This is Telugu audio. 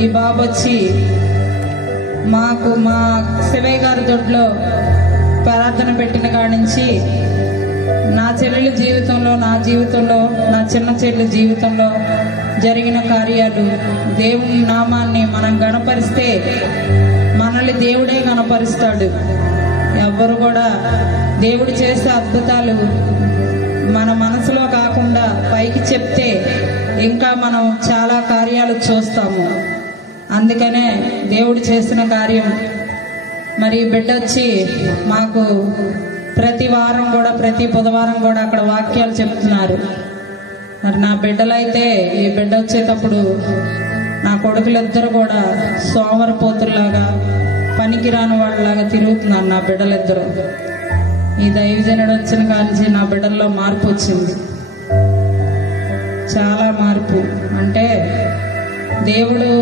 ఈ బాబు వచ్చి మాకు మా శివయ్య గారి దొడ్లో ప్రార్థన పెట్టిన కాడి నుంచి నా చెల్లెల జీవితంలో, నా జీవితంలో, నా చిన్న చెల్లెల జీవితంలో జరిగిన కార్యాలు, దేవుని నామాన్ని మనం గణపరిస్తే మనల్ని దేవుడే గణపరుస్తాడు. ఎవ్వరు కూడా దేవుడు చేసే అద్భుతాలు మన మనసులో కాకుండా పైకి చెప్తే ఇంకా మనం చాలా కార్యాలు చూస్తాము. అందుకనే దేవుడు చేసిన కార్యం. మరి బిడ్డ వచ్చి మాకు ప్రతి వారం కూడా, ప్రతి బుధవారం కూడా అక్కడ వాక్యాలు చెప్తున్నారు. మరి నా బిడ్డలైతే ఈ బిడ్డ వచ్చేటప్పుడు నా కొడుకులిద్దరు కూడా సోమరపోతుల్లాగా, పనికిరాని వాళ్ళలాగా తిరుగుతున్నారు నా బిడ్డలిద్దరు. ఈ దైవజనుడు వచ్చిన కాంచి నా బిడ్డల్లో మార్పు వచ్చింది, చాలా మార్పు. అంటే దేవుడు